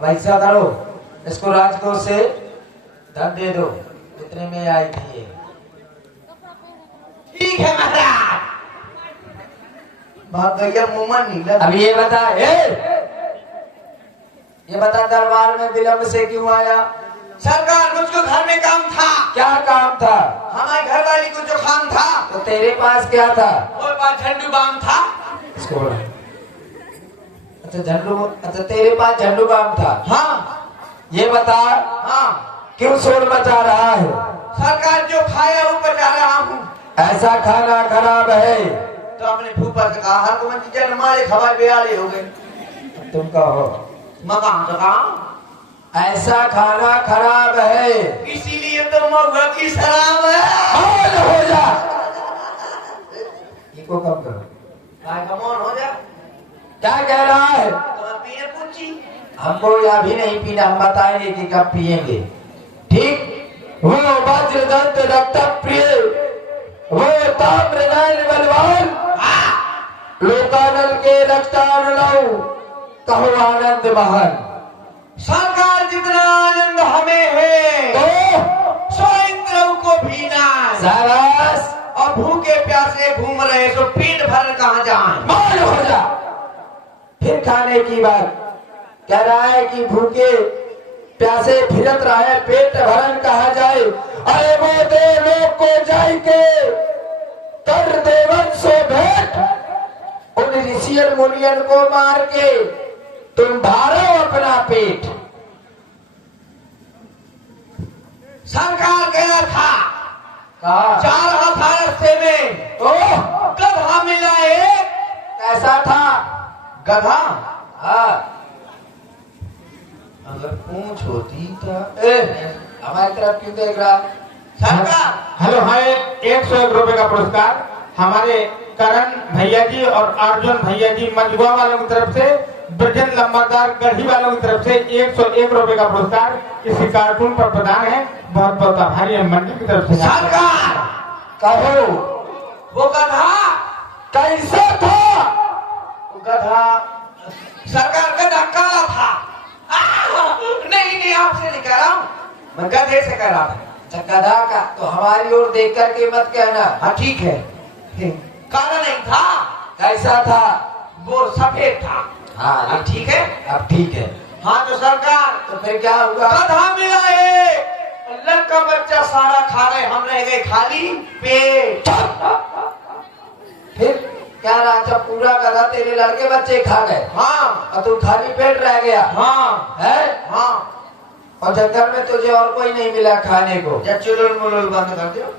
वैसा करो, इसको राजकोष से धन दे दो, इतने में आई थी ये। ठीक है महाराज। भाग गया मुंह नहीं लगा। अब ये बता, ये बता दरबार में विलम्ब से क्यों आया? सरकार मुझको घर में काम था। क्या काम था? हमारी घरवाली को जुकाम था। तो तेरे पास क्या था? और पास झंडू बाम था। इसको बोला। अच्छा झंडू, अच्छा तेरे पास झंडू बाम था। हाँ ये बता, हाँ क्यों शोर मचा रहा है? सरकार जो खाया वो बचा रहा हूँ। ऐसा खाना खराब है। तो अपने फूफा से कहा हर को मंची चल हमारे खबर बेहाले हो गए। तुम कहो मकान तो कहा ऐसा खाना खराब है, इसीलिए तो महुआ की शराब है। मौन हो जा। इको कम करो। काय का मौन हो जा। क्या कह रहा है? तो पिए पूछी। हमको या भी नहीं पीना, हम बताएंगे कि कब पिएंगे। ठीक, वो वज्रदंत रक्त प्रिय, वो ताम्र नयन बलवान, लोकानल के रक्तान लौ, कहो आनंद महान। सरकार जितना आनंद हमें है तो सो इंद्र को भी ना। शाबाश। और भूखे प्यासे घूम रहे सो पेट भर कहाँ जाए। मौन हो जा। फिर खाने की बात कह रहा है कि भूखे प्यासे फिरत रहा है, पेट भरन कहा जाए। अरे वो दे लोग को जाय के कर देवन सो भेंट, उन ऋषियन मुनियन को मार के तुम भारो अपना पेट। सरकार गया था कहा 4 हाथ रस्ते में तो गधा मिला एक। कैसा था? गधा हाँ, अगर पूंछ होती तो हमारी तरफ क्यों देख रहा? सरकार हेलो, हाँ 101 रुपए का पुरस्कार हमारे करण भैया जी और अर्जुन भैया जी मजगुआ वालों की तरफ से, ब्रजन लंबादार गढ़ी वालों की तरफ से 101 रुपए का पुरस्कार किसी कार्टून पर प्रदान है। बहुत बहुत आभारी है मंडली की तरफ से। सरकार कहो वो गधा कैसा था? वो गधा सरकार गधा काला था। नहीं आपसे नहीं कह रहा हूँ, मैं गधे से कह रहा था। अच्छा गधा का तो हमारी ओर देख करके मत कहना। हाँ ठीक है। काला नहीं था। कैसा था? वो सफेद था। हाँ अब ठीक है। अब ठीक है। हाँ तो सरकार तो फिर क्या हुआ? गधा मिला है, लड़का बच्चा सारा खा गए, हम रह गए खाली पेट। फिर क्या रहा? जब पूरा गधा तेरे लड़के बच्चे खा गए, हाँ और तू खाली पेट रह गया हाँ है? हाँ। और जंगल में तुझे और कोई नहीं मिला खाने को? जब चुलुल मुलुल बंद कर दो।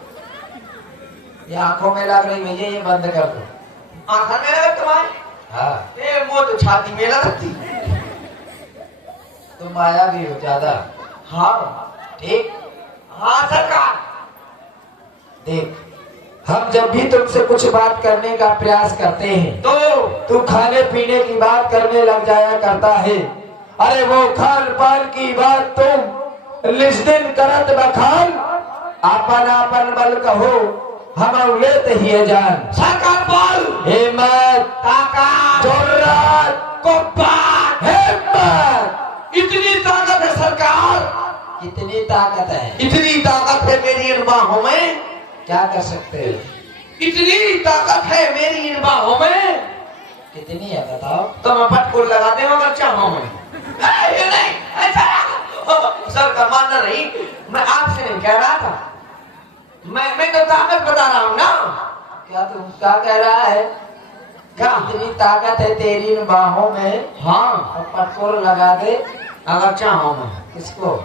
ये आंखों में लग रही भैया, ये बंद कर दो। आंखों में लगा तुम्हारे? हाँ, ये मुँह तो छाती में लगती। तुम आया भी हो ज्यादा। हाँ ठीक। हाँ सरकार। देख, हम जब भी तुमसे कुछ बात करने का प्रयास करते हैं तो तू खाने पीने की बात करने लग जाया करता है। अरे वो खान पान की बात तुम लिस दिन करत बखान, आपन आपन बल कहो हम लेत ही है जान। सरकार बोल। हिम्मत, ताकत, जुर्रत, कुब्बात, हिम्मत। इतनी ताकत है सरकार। कितनी ताकत है? इतनी ताकत है मेरी इन बाहों में। क्या कर सकते हो? इतनी ताकत है मेरी इन बाहों में। कितनी है बताओ? तो मैं पटकुल लगा दे अगर चाहूं मैं। ये नहीं ऐसा सरकार मानना नहीं, मैं आपसे नहीं कह रहा था। मैं तो ताकत बता रहा हूँ ना। क्या तुम क्या कह रहा है? क्या? इतनी ताकत है तेरी इन बाहों में? हाँ और पटकोर लगा दे अगर चाहूं मैं। किसको?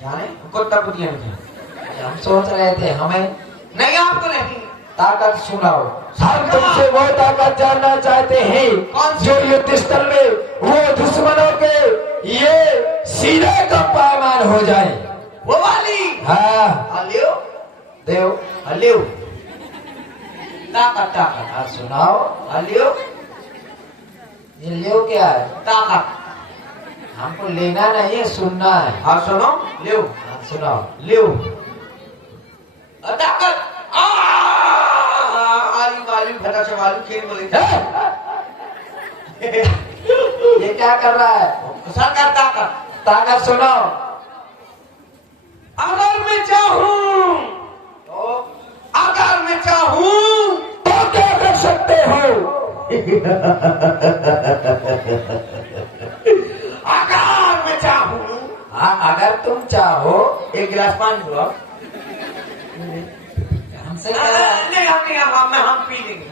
जाने कुत्ता कुतिया में। हम सोच रहे थे हमें नहीं आपको नहीं। ताकत सुनाओ। हम तुमसे वो ताकत जानना चाहते हैं कौन सी? जो युद्ध स्थल में वो दुश्मनों के ये सीने का पायमान हो जाए। वो वाली। हाँ हलियो देव, हलियो ताकत ताकत। हाँ सुनाओ। हलियो ये लियो क्या है? ताकत। हमको लेना नहीं है, सुनना है। हाँ सुनो लियो हाँ, सुनाओ। लियो ताकत। आलू वालू फटा चवालू खेल बोले। ये क्या कर रहा है? सरकार ताकत ताकत सुनो। अगर मैं चाहूं अगर मैं चाहूं तो क्या कर सकते हो? अगर मैं चाहूं हाँ, अगर तुम चाहो। एक गिलास पानी दो आप। हमसे नहीं हम पी लेंगे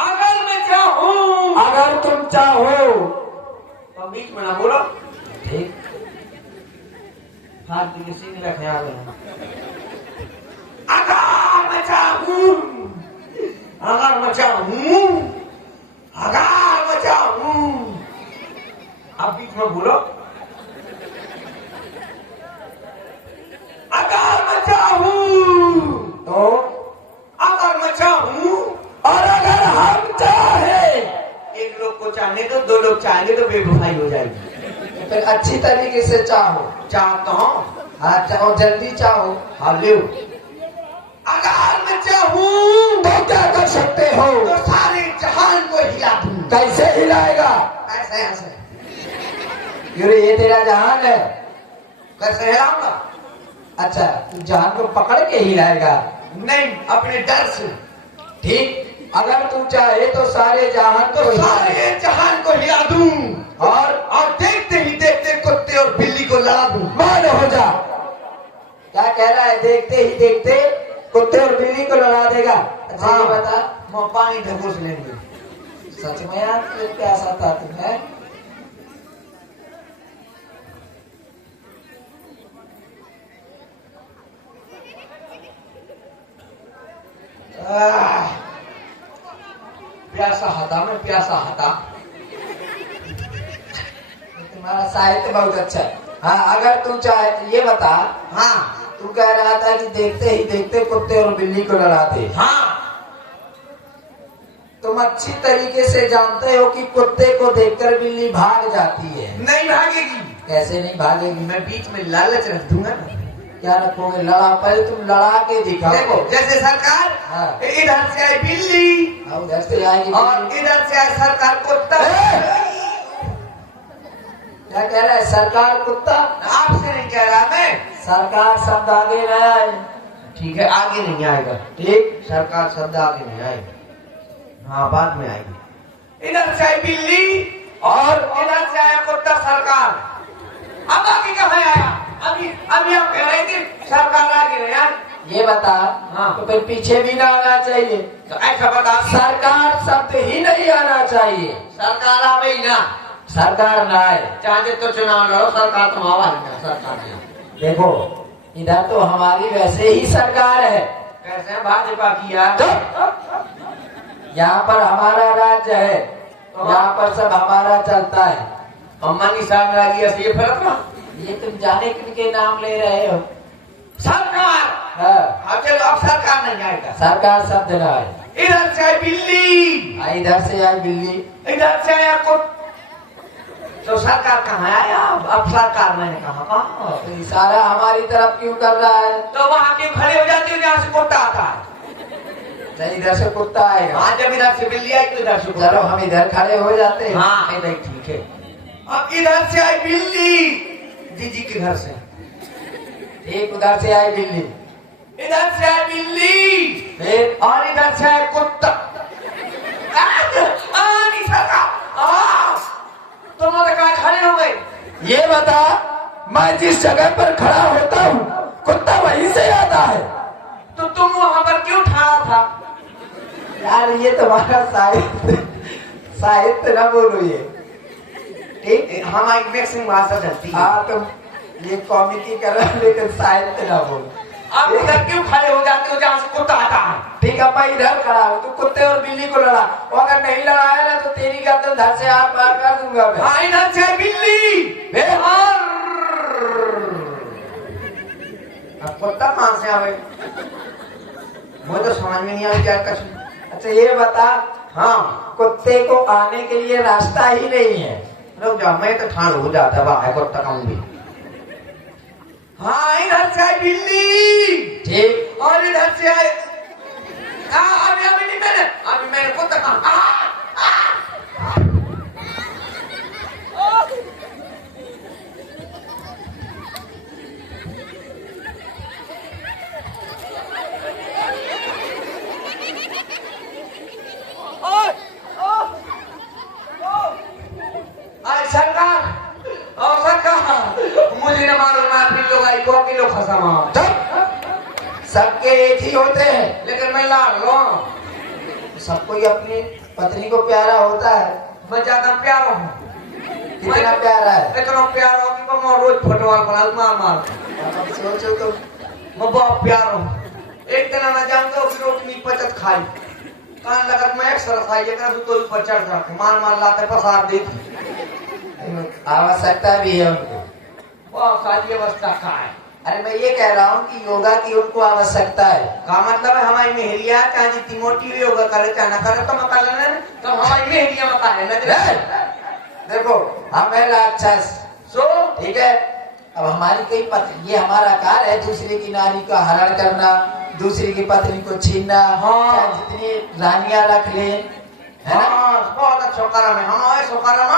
अगर मैं चाहूं अगर तुम चाहो। तो बीच में ना बोलो। ठीक। हाथ के सीने का ख्याल है। अगर मैं चाहूं अगर मैं चाहूं अगर मैं चाहूं आप बीच में बोलो। अगर मैं चाहूं तो अगर मैं चाहूं और अगर हम चाहे एक लोग को चाहने तो दो लोग चाहेंगे तो बेवफाई हो जाएगी। फिर अच्छी तरीके से चाहो। चाहता हूं हाँ, चाहो जल्दी चाहो। हाँ ले अगर मैं चाहूं तो क्या कर सकते हो? तो सारे जहान को हिला दूं। कैसे हिलाएगा? ऐसे ऐसे ये तेरा जहान है। कैसे हिलाऊंगा? अच्छा, तू जहान को पकड़ के हिलाएगा? नहीं अपने डर से। ठीक। अगर तू चाहे तो सारे जहान तो को सारे हिलाए। जहान को हिला दूं और देखते ही देखते कुत्ते और बिल्ली को लड़ा दूं। मान हो जा। क्या कह रहा है? देखते ही देखते कुत्ते और बिल्ली को लड़ा देगा। अच्छा ये बता, वो पानी ढकोस लेंगे। सच में यार प्यासा था तुम्हें? प्यासा हता मैं प्यासा हता। तुम्हारा साहित्य बहुत अच्छा है। हाँ, अगर तू चाहे ये बता। हाँ तू कह रहा था कि देखते ही देखते कुत्ते और बिल्ली को लड़ाते। हाँ तुम अच्छी तरीके से जानते हो कि कुत्ते को देखकर बिल्ली भाग जाती है। नहीं भागेगी। कैसे नहीं भागेगी? मैं बीच में लालच रख दूंगा ना। क्या रखोगे? लड़ा, पहले तुम लड़ा के दिखाओ। देखो जैसे सरकार हाँ। इधर से आई बिल्ली और उधर से आएगी और बिल्ली। इधर से आई सरकार कुत्ता। क्या कह रहा है? सरकार कुत्ता? आपसे नहीं कह रहा मैं। सरकार शब्द आगे न आए। ठीक है आगे नहीं आएगा। ठीक। सरकार शब्द आगे नहीं आएगा। हाँ बाद में आएगी। इधर से आई बिल्ली और इधर से आया कुत्ता सरकार। अब आगे कहाँ आया? अभी अभी आप कह रहे थे सरकार आगे नहीं आए। ये बता। हाँ। तो फिर पीछे भी ना आना चाहिए। तो ऐसा बता सरकार शब्द ही नहीं आना चाहिए। सरकार आवे ही ना। सरकार ना आए। चाहे तो चुनाव लड़ो सरकार तुम आवा नहीं सरकार नहीं। देखो इधर तो हमारी वैसे ही सरकार है। कैसे भाजपा किया? यहाँ पर हमारा राज्य है। यहाँ पर सब हमारा चलता है। अम्मा की साम्राज्य से ये फर्क ना। ये तुम जाने किनके नाम ले रहे हो? सरकार। हाँ। अब चलो अब सरकार नहीं आएगा। सरकार शब्द ना आए। इधर से आई बिल्ली इधर से आई बिल्ली। इधर से आया कुत्ता। तो सरकार कहाँ आया? अब सरकार मैंने कहा तो इशारा हमारी तरफ क्यों कर रहा है? तो वहाँ क्यों खड़े हो जाती हो जहाँ से कुत्ता आता है? नहीं, इधर से कुत्ता आएगा। हाँ जब इधर से बिल्ली आई तो इधर से कुत्ता। चलो हम इधर खड़े हो जाते हैं। हाँ नहीं ठीक है। अब इधर से आई बिल्ली दीदी के घर से। ठीक, उधर से आई बिल्ली। इधर से आई बिल्ली फिर और इधर से आया कुत्ता। नहीं सरकार तुम लोग कहाँ खड़े हो गए? ये बता, मैं जिस जगह पर खड़ा होता हूँ कुत्ता वहीं से आता है। तो तुम वहां पर क्यों खड़ा था? यार ये तुम्हारा साहित्य ना बोलो ये। ठीक हमारी मैक्सिमम भाषा चलती है। हाँ तुम ये कॉमेडी कर रहे हो लेकिन साहित्य ना बोलो। आप इधर क्यों खड़े हो जाते हो जहाँ से कुत्ता आता है? ठीक है, मैं इधर खड़ा हूँ, तू कुत्ते और बिल्ली को लड़ा। और अगर नहीं लड़ाया ना तो तेरी गर्दन धड़ से आप पार कर दूंगा मैं। हाँ इधर से बिल्ली अब कुत्ता कहाँ से आवे? मुझे तो समझ में नहीं आई क्या कुछ। अच्छा ये बता, हाँ कुत्ते को आने के लिए रास्ता ही नहीं है। रुक जाओ मैं तो ठाड़ हो जाता है कुत्ता कहूँ भी। हाँ इधर से आई बिल्ली ठीक। और इधर से आए अभी मैंने कुत्ता कहा मुझे न मालूम, मैं अपनी लोग आई 2 किलो खसा मार। सबके एक ही होते हैं, लेकिन मैं लाड़ लो, सबको ही अपनी पत्नी को प्यारा होता है। मैं ज्यादा प्यार हूँ। कितना प्यारा है, इतना प्यार हो कि मैं रोज फुटबॉल बना मार मार। अब सोचो तो। मैं बहुत प्यार हूँ। एक दिन ना जानते हो कि रोटी पचत खाई कान लगत में एक्सरसाइज तो ऊपर चढ़ जाते मार मार लाते पसार देती। आवश्यकता भी है उनको, बहुत सारी अवस्था का है। अरे मैं ये कह रहा हूँ कि योगा की उनको आवश्यकता है। का मतलब है हमारी मेहरिया चाहे जितनी मोटी भी योगा करे चाहे ना करे तो मका लेना तो हमारी मेहरिया मका है ना। देखो हम है राक्षस, सो ठीक है। अब हमारी कई पत्नी, ये हमारा कार्य है दूसरे की नारी का हरण करना, दूसरी की पत्नी को छीनना। हाँ। चाहे जितनी रानियां रख ले, है ना। हाँ, बहुत अच्छा कर्म है हमारे सोकर्म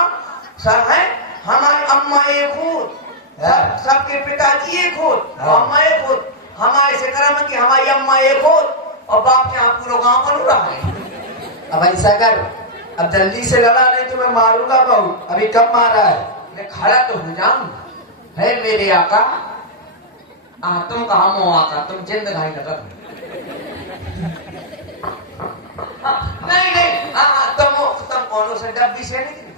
सब है। हमारी अम्मा एक खुद, सबके पिताजी एक खुद, अम्मा एक खुद। हमारे से कर्म है कि हमारी अम्मा एक खुद और बाप यहाँ पूरा गाँव बन रहा है। अब ऐसा कर, अब जल्दी से लड़ा, नहीं तो मैं मारूंगा बहू। अभी कब मारा है? मैं खड़ा तो हो जाऊं है मेरे आका। तुम कहा मो आका, तुम जिंदगानी लगा नहीं तुम कौन से डब्बी से निकली।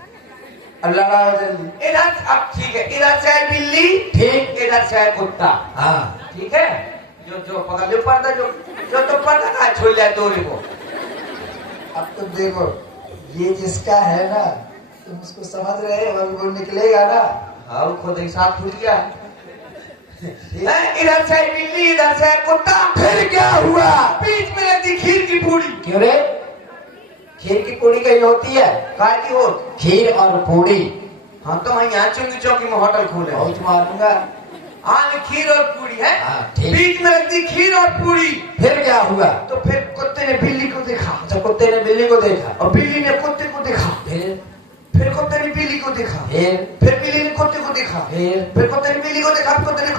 अब लड़ाओ जल्दी। इधर अब ठीक है, इधर से है बिल्ली, ठीक। इधर से है कुत्ता, हाँ ठीक है। जो पकड़ जो पर्दा जो तो पर्दा का छोड़ जाए डोरी को। अब तो देखो ये जिसका है ना, तुम उसको समझ रहे हो, अभी वो निकलेगा ना। हाँ खुद ही साथ छूट गया है। इधर से है बिल्ली, इधर से है कुत्ता। फिर क्या हुआ? बीच में रहती खीर की पूड़ी। क्यों रे? खीर की पूड़ी कहीं होती है? काय की हो? खीर और पूड़ी। हाँ तो मैं यहाँ चुंगी चौकी में होटल खोले। बहुत मारूंगा। हाँ खीर और पूड़ी है। हाँ, ठीक। बीच में रहती खीर और पूड़ी। फिर क्या हुआ? तो फिर कुत्ते ने बिल्ली को देखा, अच्छा, कुत्ते ने बिल्ली को देखा, और बिल्ली ने कुत्ते को देखा। फिर कुत्ते ने बिल्ली को देखा, फिर बिल्ली ने कुत्ते को देखा, फिर कुत्ते ने बिल्ली को देखा, कुत्ते ने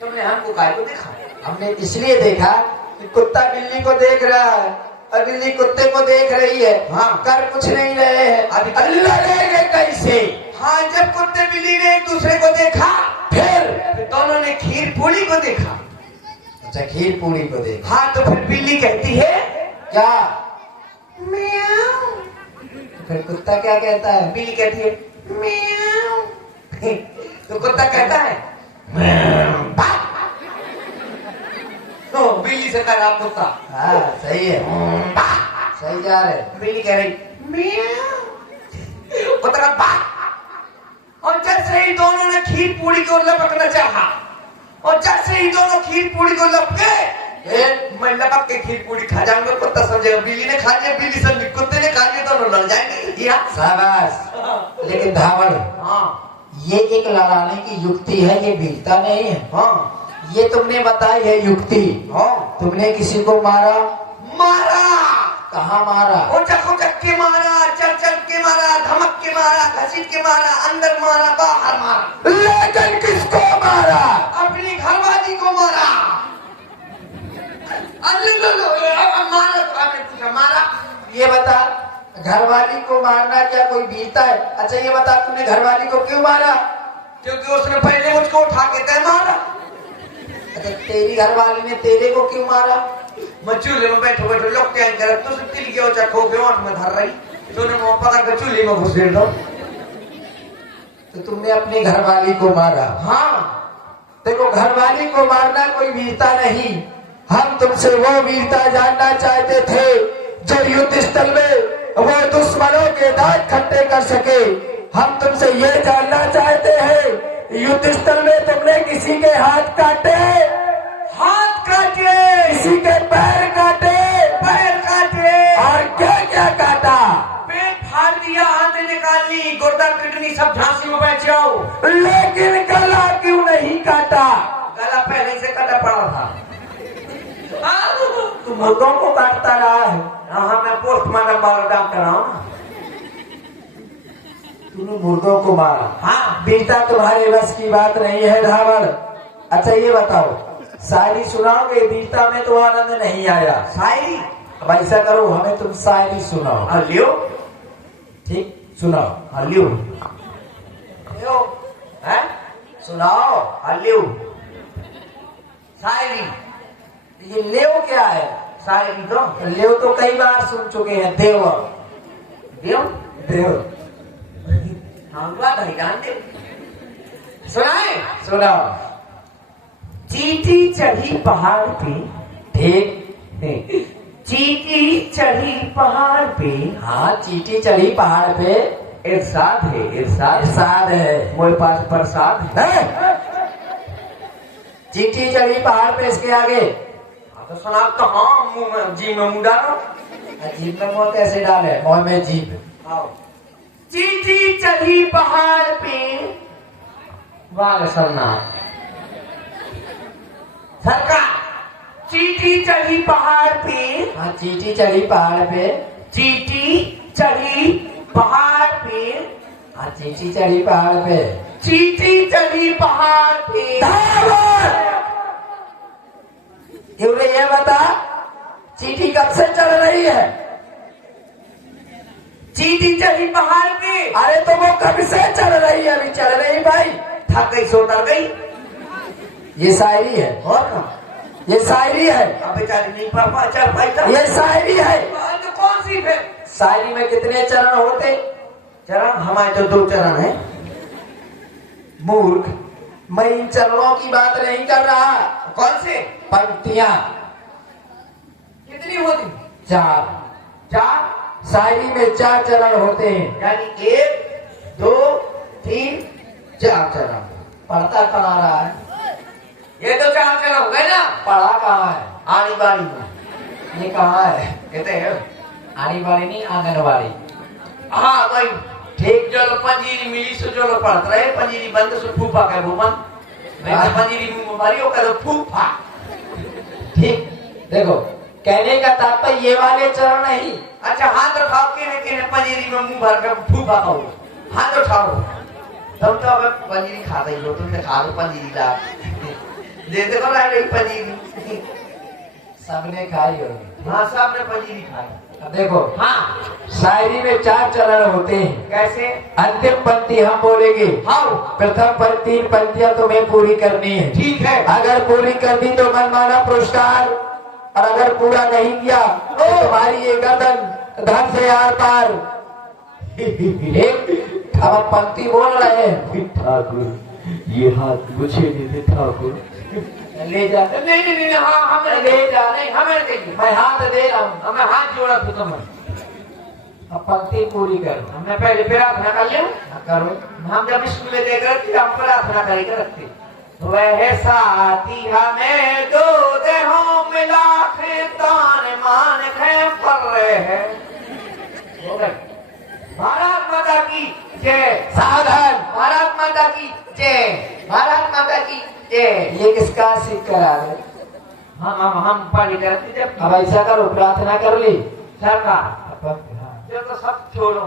तुमने हमको काय को देखा? हमने इसलिए देखा कि कुत्ता बिल्ली को देख रहा है और बिल्ली कुत्ते को देख रही है। हाँ। कर कुछ नहीं रहे हैं, अभी लड़ेंगे कैसे? हाँ जब कुत्ते बिल्ली ने एक दूसरे को देखा, फिर दोनों ने खीर पूड़ी को देखा। अच्छा, खीर पूड़ी को देखा। हाँ तो फिर बिल्ली कहती है क्या? म्याऊ। फिर कुत्ता क्या कहता है? बिल्ली कहती है म्याऊ। तो कुत्ता कहता है तो बिल्ली से कह रहा कुत्ता। हाँ सही है, सही जा रहे। बिल्ली कह रही म्याऊ, कुत्ता का बा। और जैसे ही दोनों ने खीर पूड़ी को लपकना चाहा, और जैसे ही दोनों खीर पूड़ी को लपके, मैं लपक के खीर पूड़ी खा जाऊंगा। कुत्ता समझेगा बिल्ली ने खा लिया, बिल्ली समझी कुत्ते ने खा लिया, दोनों लड़ जाएंगे। शाबाश। लेकिन धावड़, हाँ ये एक लड़ाने की युक्ति है, ये वीरता नहीं है। हाँ ये तुमने बताई है युक्ति। हाँ। तुमने किसी को मारा? कहाँ मारा? उचक के मारा, चल के मारा, धमक के मारा, घसीट के मारा, अंदर मारा, बाहर मारा। लेकिन किसको मारा? अपनी घरवाली को मारा। मारा तो आपने पूछा मारा। ये बता, घरवाली को मारना क्या कोई वीरता है? अच्छा ये बता, तूने घरवाली को क्यों मारा? क्योंकि उसने पहले मुझको उठा के तय मारा। अच्छा, तेरी घरवाली ने तेरे को क्यों मारा? मैं चूल्हे में बैठो बैठो लोग क्या कर, तो तिल के ओचा खो के ओंठ में धर रही, तूने मुंह पकड़ के चूल्हे में घुसेड़ दो। तो तुमने अपनी घरवाली को मारा? हाँ देखो, घरवाली को मारना कोई वीरता नहीं। हम तुमसे वो वीरता जानना चाहते थे जो युद्ध स्थल में वो दुश्मनों के दांत खट्टे कर सके। हम तुमसे ये जानना चाहते हैं, युद्ध स्थल में तुमने किसी के हाथ काटे? किसी के पैर काटे? और क्या क्या काटा? पेट फाड़ दिया, आंतें निकाल ली, गुर्दा किडनी सब झांसी में बैठ जाओ। लेकिन गला क्यों नहीं काटा? गला पहले से कटा पड़ा था। तू मुर्गों को काटता रहा है। हाँ मैं पोस्टमार्टम वाला डॉक्टर हूँ ना। तूने मुर्गों को मारा? हाँ वीरता तुम्हारे बस की बात नहीं है धावड़। अच्छा ये बताओ, शायरी सुनाओगे? वीरता में तो आनंद नहीं आया। शायरी? अब ऐसा करो, हमें तुम शायरी सुनाओ। लियो। ठीक, सुनाओ। लियो। सुनाओ हल्लू शायरी। ये लेव क्या है? शायरी तो लेव तो कई बार सुन चुके हैं। देव देव देव हम बात नहीं जानते। सुनाए सुना। चींटी चढ़ी पहाड़ पे। ठीक। चींटी चढ़ी पहाड़ पे। हाँ, चींटी चढ़ी पहाड़ पे। इरशाद है इरशाद। इरशाद है। मेरे पास प्रसाद है। चींटी चढ़ी पहाड़ पे, इसके आगे तो सुना कहाँ मुंह में जी में मुंह डालो। जीप में मुंह कैसे डाले? मुंह में जीप। चींटी चढ़ी पहाड़ पे। वाह सरना सरकार। चींटी चढ़ी पहाड़ पे। हाँ, चींटी चढ़ी पहाड़ पे। चींटी चढ़ी पहाड़ पे। हाँ, चींटी चढ़ी पहाड़ पे। चींटी चढ़ी पहाड़ पे। क्यों रे, ये बता, चींटी कब से चढ़ रही है? चींटी चढ़ी पहाड़ पे। अरे तो वो कब से चढ़ रही है? अभी चढ़ रही भाई। थक गई सो उतर गई। ये शायरी है। और ना ये शायरी है। अब बेचारी नहीं पापा चल पाई था। ये शायरी है। तो कौन सी फिर? शायरी में कितने चरण होते? चरण हमारे तो 2 चरण है। मूर्ख, मैं इन चरणों की बात नहीं कर रहा। कौन से? पंक्तियां कितनी होती? 4। 4। शायरी में 4 चरण होते हैं। यानी 1 2 3 4 चरण। पढ़ता कहाँ रहा है? ये तो 4 चरण हो गए ना। पढ़ा कहाँ है? आनी बारी में। ये कहाँ है? ये तो है आनी बाड़ी नहीं, आंगनबाड़ी। हाँ भाई ठीक। जो लोग पंजीरी मिली सो जो लोग पढ़ते रहे पंजीरी बंद सो फूफा का भूमन। नहीं तो पंजीरी मुंह मारी हो कर फूफा। ठीक। देखो, कहने का तात्पर्य ये वाले चरण नहीं। अच्छा हाथ उठाओ के पंजीरी में मुंह भर कर फूफा का हो। हाथ उठाओ। तुम तो अब पंजीरी खाता ही हो। तुमने खा लो पंजीरी ला दे देखो रही पंजीरी। सबने खाई होगी। हाँ सबने पंजीरी खाई। अब देखो, हाँ शायरी में 4 चरण होते हैं। कैसे? अंतिम पंक्ति हम बोलेंगे। हाँ प्रथम पर 3 पंक्तियां तुम्हें पूरी करनी है। ठीक है। अगर पूरी कर दी तो मनमाना पुरस्कार, और अगर पूरा नहीं किया तो तुम्हारी ये गर्दन धन से आर पार। एक अब हम पंक्ति बोल रहे हैं। ठाकुर, ये हाथ मुझे दे दे ठाकुर। ले जा। नहीं नहीं नहीं हाँ हमें ले जा। नहीं हमें देखिए मैं हाथ दे रहा हूँ। हमें हाथ जोड़ा तो तुम। अब पंक्ति पूरी करो। हमने पहले प्रार्थना कर लिया। करो। हम जब स्कूल में देख रहे थे हम प्रार्थना करके रखते। वह साथी हमें दो देहों मिला के तान मान के पड़ रहे हैं। हो गए। भारत माता की जय। साधन। भारत माता की जय। भारत माता की जय। ये किसका सिख करा दे? हम पानी करते जब अब ऐसा करो, प्रार्थना कर ली। सरकार हाँ। ये तो सब छोड़ो।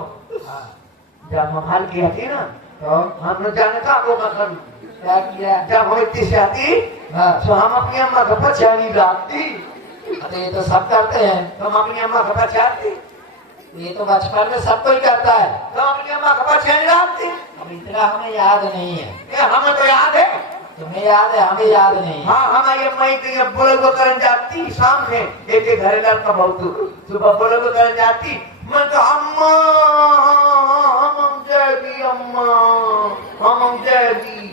जब हम हल किया थी ना तो हम लोग जाने का वो मतलब क्या किया? जब वो इतनी से आती हाँ। तो हम अपनी अम्मा का पछानी लाती। तो ये तो सब करते हैं। तो हम अपनी अम्मा का पछाती। ये तो बचपन में सब कोई करता है। तो अपनी अम्मा का पछानी लाती। अब इतना हमें याद नहीं है। ये हमें तो याद है। तुम्हें याद है, हमें याद नहीं है। हाँ हमारी अम्मा ही बोले को करन जाती शाम में एक घर लड़का बहुत सुबह बोले को करन जाती। मैं तो अम्मा हम जाएगी अम्मा हम जाएगी।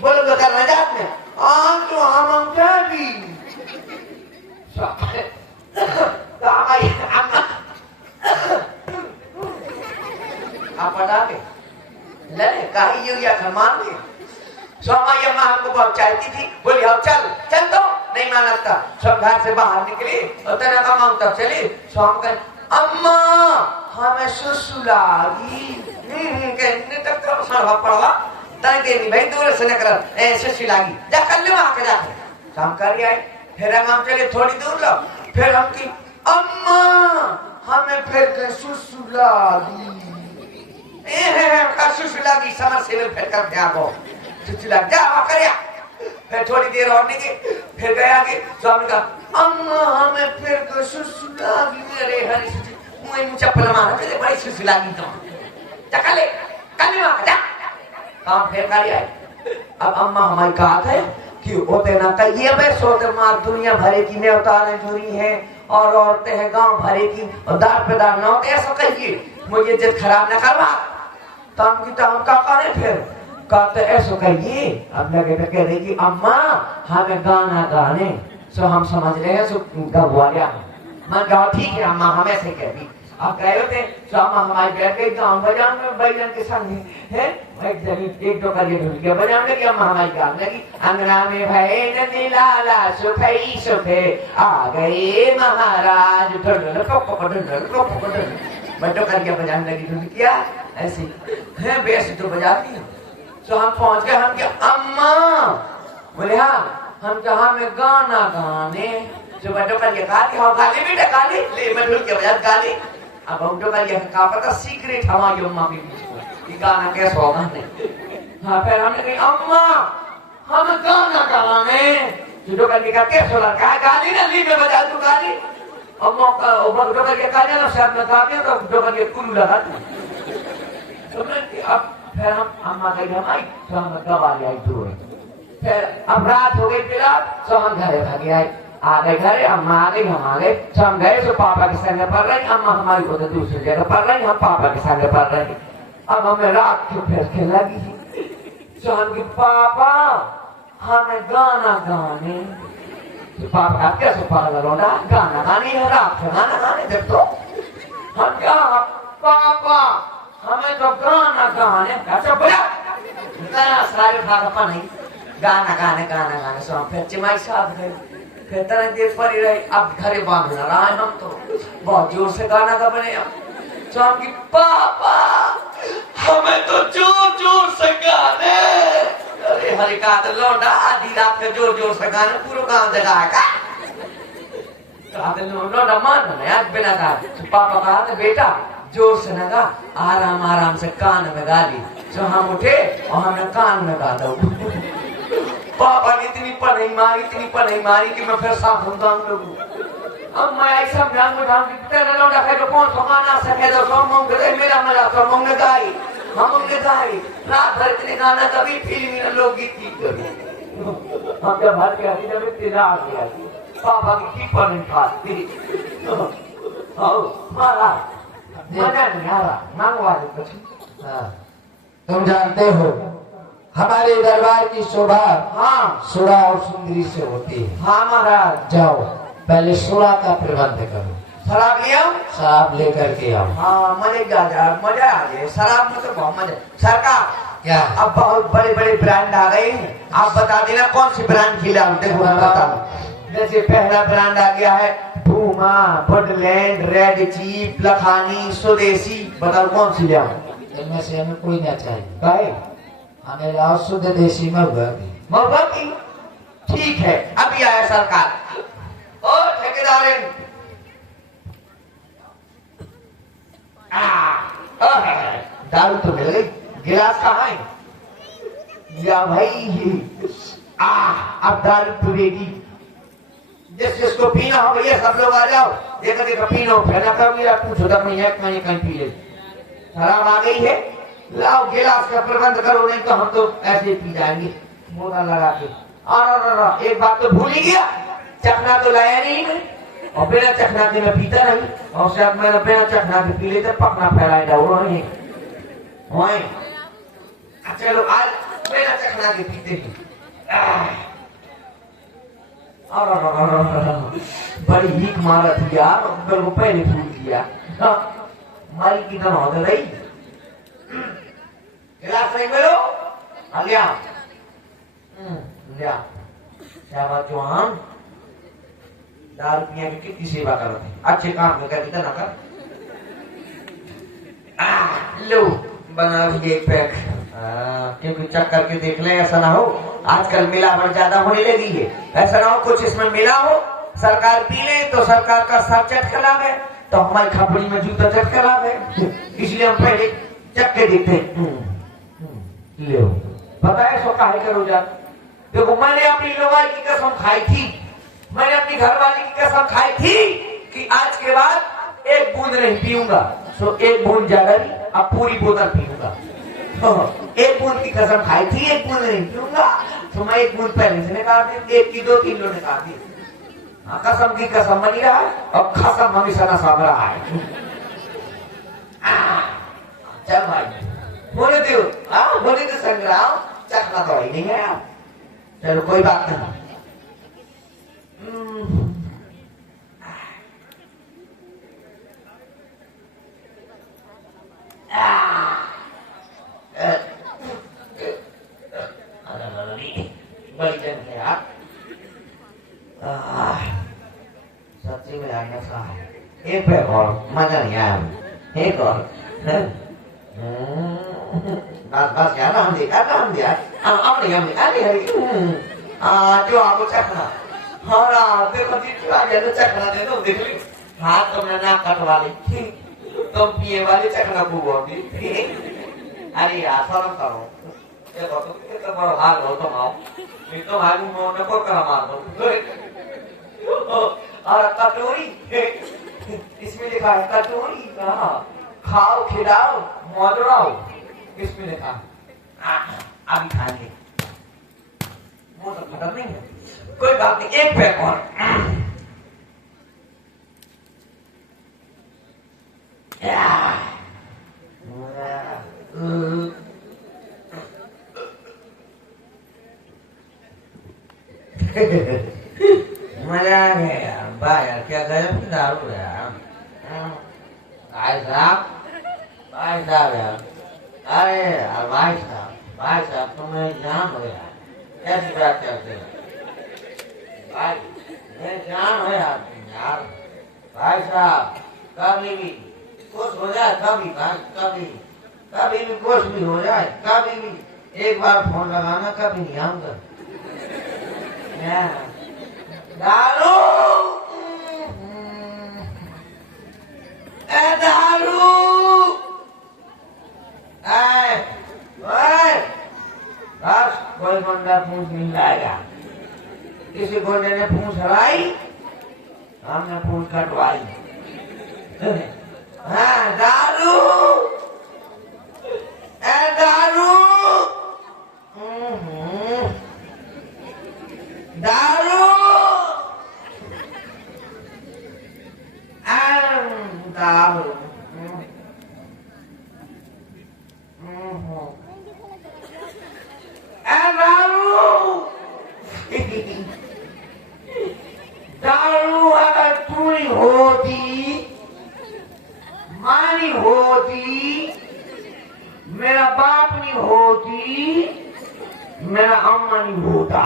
बोलो तो करना जाते हैं। आज तो हम जाएगी। तो हमारी अम्मा आप बता दे ले कहीं यूरिया सामान में। हमारी अम्मा हमको बहुत चाहती थी। बोली हम चल चल तो नहीं माना था। सब घर से बाहर निकली और तेरा अम्मा तब चली। हम कह अम्मा हमें सुसुलागी कहने तक तो सड़वा पड़वा तय देनी भाई दूर से निकल सुसुलागी जा कर लो आके जाके शाम कर आए। फिर हम चले थोड़ी दूर लो। फिर हम की अम्मा हमें फिर सुसुलागी सुसुलागी समर से फिर कर त्यागो सुसुला जा कर। फिर थोड़ी देर और निकली फिर गया आगे। स्वामी का अम्मा हमें फिर सुसुलागी मेरे हरी मुझे चप्पल मारा बड़ी सुसुलागी तो चले कल जा। काम फिर कर आई। अब अम्मा हमारी कहा थे कि होते ना कहिए भाई सोते मार दुनिया भरे की ने उतारे जुरी है और औरतें हैं गांव भरे की और दार पे दार ना होते ऐसा कहिए मुझे इज्जत खराब ना करवा। तो हम की तो हम का करे फिर कहते ऐसा कहिए। अब लगे तो कह रही कि अम्मा हमें गाना गाने सो हम समझ रहे हैं सो गवा लिया। मैं कहा ठीक है अम्मा हम ऐसे कहती। अब कह रहे थे तो अम्मा हमारे बैठ गई गाँव बजान में बैलन के संग है एक दो का ढूंढ के बजाने लगी। अम्मा हमारी गाने लगी अंगना में भय नदी लाला सुखई सुखे आ गए महाराज बटो करके बजाने लगी। ढूंढ किया ऐसी है बेस तो बजाती हूँ। तो हम पहुंच गए हम क्या अम्मा बोले हाँ हम कहा में गाना गाने जो बटो करके गाली हो गाली बेटा गाली ले मैं ढूंढ के बजा गाली। अब हम तो कहा पता सीक्रेट हमारी अम्मा के बीच में ये गाना कैसे होगा नहीं। हाँ फिर हमने कही अम्मा हम गाना गाने जो करके कहा कैसे होगा कहा गाली ना ली में बजा तू गाली। अम्मा का ऊपर जो करके कहा जाना शायद में कहा तो जो करके कुल्लू लगा अब फिर हम अम्मा कही हम आई तो हम गवा ले आई दूर। फिर अब रात हो गई फिर तो हम घरे भागे आए आ गए घरे अम्मा आ गई हम आ गए तो हम गए तो पापा के संग पढ़ रही अम्मा हमारी को तो दूसरी जगह पढ़ रही हम पापा के संग पढ़ रहे। अब हमें रात को फिर खेल लगी तो हम की पापा हमें गाना गाने तो पापा का कैसे पागल लौटा गाना गाने है रात को गाना गाने जब तो हम क्या पापा हमें तो गाना गाने अच्छा बोला इतना सारे भागपा नहीं गाना गाने सो हम फिर चिमाई साथ गए फिर तरह देर पर ही रहे। अब घरे बांध रहा है हम तो बहुत जोर से गाना का बने तो हम की पापा हमें तो जोर से गाने अरे हरे का तो लौंडा आधी रात के जोर से गाने पूरा गांव जगाएगा लौंडा मान आज बिना गा तो पापा कहा था बेटा जोर से न गा आराम से कान में गा ली। तो हम उठे और हमने कान में गा दो। पापा ने इतनी पढ़ाई मारी कि मैं फिर साफ हूँ हम लोग। अब मैं ऐसा ध्यान में ध्यान तेरे लौटा है तो कौन समाना सके तो सोमों के मेरा मजा सोमों ने गाई हमने गाई रात भर इतने गाना कभी फिल्मी लोकगीत की कभी हम जब भर के अभी जब इतने आ गया पापा की पर नहीं खाती मारा मजा नहीं आ रहा मांगवा दे कुछ। तुम जानते हो हमारे दरबार की शोभा हाँ सुरा और सुंदरी से होती है। हाँ महाराज जाओ पहले सुरा का प्रबंध करो शराब लिया शराब लेकर के आओ। हाँ मजा आ जाए शराब में तो बहुत मजा। सरकार क्या अब बहुत बड़े ब्रांड आ गए हैं आप बता देना कौन सी ब्रांड खिलाऊं। देखो मैं बताऊं जैसे पहला ब्रांड आ गया है Puma Woodland red chief Lakhani स्वदेशी बताओ कौन सी ले आऊं। इनमें से हमें कोई ना चाहिए भाई हमें लाओ शुद्ध देशी महुआ की ठीक है अभी आया सरकार और ठेकेदार दारू तो मिल गई गिलास कहाँ है या भाई अब दारू पीएगी जिसको पीना हो भैया सब लोग आ जाओ देखो पीना फैला करो पूछो तब मैं कहीं पी ले शराब आ गई है लाओ गिलास का प्रबंध करो नहीं तो हम तो ऐसे ही पी जाएंगे मोटा लगा के। और एक बात तो भूल ही गया चखना तो लाया नहीं मैं और बिना चखना के मैं पीता नहीं और शायद मैंने बिना चखना के पी लेते पकना फैलाए जाओ नहीं चलो आज बिना चखना के पीते हैं। बड़ी हीक मारा थी यार मेरे को पहले फूल दिया मारी की तरह हो रही गिलास नहीं मिलो लिया जवान दारू पिया की कितनी सेवा करते अच्छे काम में कर ना कर लो बना भी एक पैक क्योंकि चेक करके देख ले ऐसा ना हो आजकल मिलावट ज्यादा होने लगी है ऐसा ना हो कुछ इसमें मिला हो सरकार पी ले तो सरकार का सर चटका लावे तो हमारी खपड़ी में जूता चटका लावे इसलिए हम पहले चक के देखते लो पता है सो काहे करो जा देखो मैंने अपनी लोगाई की कसम खाई थी मैंने अपनी घरवाली की कसम खाई थी कि आज के बाद एक बूंद नहीं पीऊंगा सो एक बूंद ज्यादा नहीं अब पूरी बोतल पीऊंगा एक बूंद की कसम खाई थी, एक बूंद नहीं पीऊंगा। तो मैं एक बूंद पहले से निकाल दी, एक की 2-3 लोग निकाल दी। कसम की कसम बनी रहा है और कसम हमेशा न साम रहा है। चल भाई बोले दो, बोले तो संग्राम चखना तो ही नहीं है आप। चलो कोई बात नहीं। बड़ी जन है आप। सच्ची में आने का एक पे और मजा नहीं आया। एक और बस यार हम दिया अब नहीं जो आपको चखना। हाँ देखो जी चखना दे दो, देख ली हाथ तुमने ना कटवा ली, तुम पिए वाली चखना को बोली। अरे यार शर्म करो, देखो तुम कितना बड़ा हाल हो तुम आओ, तो हालू मोने को करा मार दो। और कटोरी इसमें लिखा है कटोरी, खाओ खिलाओ मौज उड़ाओ, इसमें लिखा अभी खाएंगे। वो तो खत्म नहीं है, कोई बात नहीं। एक पैक और मजा आ गया यार। वाह यार क्या गजब की दारू है यार। भाई साहब यार, अरे यार भाई साहब तुम्हें जान हो यार, कैसी बात करते हो भाई, मैं जान हो यार यार। भाई साहब कभी भी कुछ हो जाए, कभी भी कुछ भी हो जाए, कभी भी एक बार फोन लगाना, कभी नहीं आऊंगा। दारू बस कोई बंदा पूछ नहीं लाएगा। किसी बंदे ने पूछ हराई, हमने पूछ कटवाई। हाँ दारू दारू दारू दारू दारू अगर पूरी होती, मानी होती, मेरा बाप नहीं होती, मेरा अम्मा नहीं होता।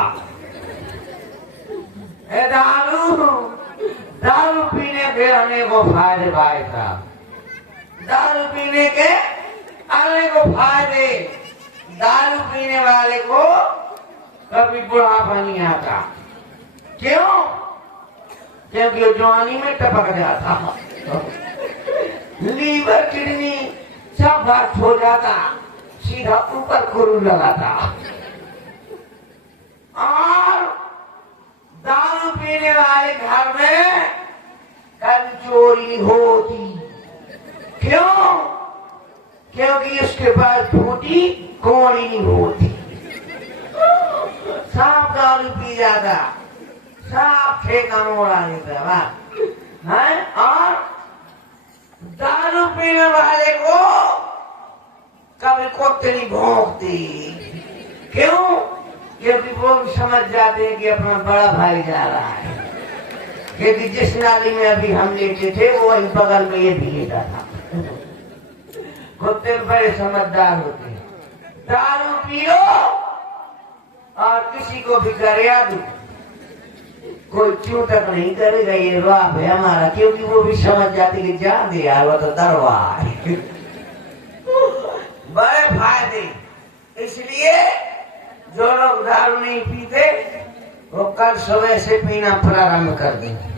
दारू पीने के अनेकों फायदे भाई साहब, दारू पीने के अनेकों फायदे। दारू पीने वाले को कभी बुढ़ापा नहीं आता। क्यों? क्योंकि जवानी में टपक जाता, लीवर किडनी सब बात हो जाता, सीधा ऊपर कुरू लगाता। और दारू पीने वाले घर में कभी चोरी होती। क्यों? क्योंकि उसके पास फूटी कौड़ी नहीं होती। साफ दारू पी जाता, साफ ठेका मोड़ा लेता है। और दारू पीने वाले को कभी कुत्ते नहीं भौंकती। क्यों? क्योंकि वो भी समझ जाते हैं कि अपना बड़ा भाई जा रहा है। क्योंकि जिस नाली में अभी हम लेटे थे वो वहीं बगल में ये भी लेटा था। कुत्ते बड़े समझदार होते हैं। दारू पियो और किसी को भी गरिया दो, कोई चूटक नहीं करेगा, ये राप है हमारा। क्योंकि वो भी समझ जाते कि जान दे यार, वो तो दरबार है। बड़े फायदे। इसलिए जो लोग दारू नहीं पीते वो कल सुबह से पीना प्रारंभ कर देंगे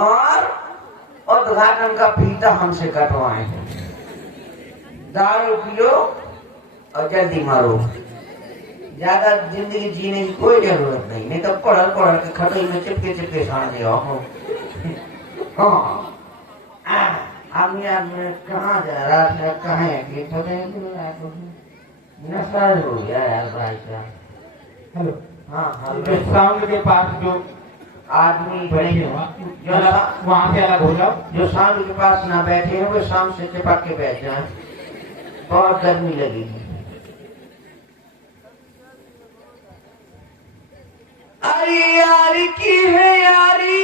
और उद्घाटन का फीता हमसे कटवाएंगे। दारू पियो और जल्दी मरो, ज्यादा जिंदगी जीने की कोई जरूरत नहीं तो पढ़ के खटोई में चिपके साड़ दिया। हाँ अब यार मैं कहाँ जा रहा था, कहाँ है नशा हो गया यार भाई साहब। हेलो, हाँ हाँ जो साउंड के पास जो आदमी बड़े हैं जो वहाँ से अलग हो जाओ। जो शाम के पास ना बैठे हैं वो शाम से चिपक के बैठ जाए, बहुत गर्मी लगेगी। अरे यार की है यारी